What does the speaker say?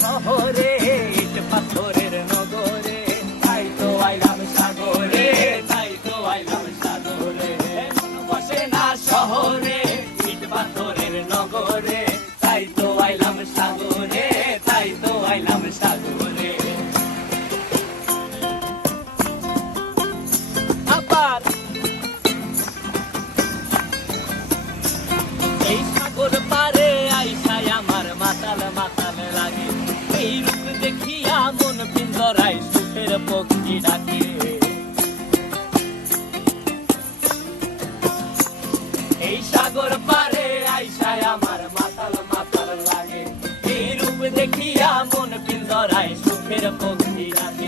শহরে সেই রূপ দেখিয়া মন পিঞ্জরায় সুখের পক্ষী ডাকে। এই সাগর পারে আইসায় আমার মাতাল মাতাল লাগে। এই রূপ দেখিয়া মন পিঞ্জরায় সুখের পক্ষী ডাকে।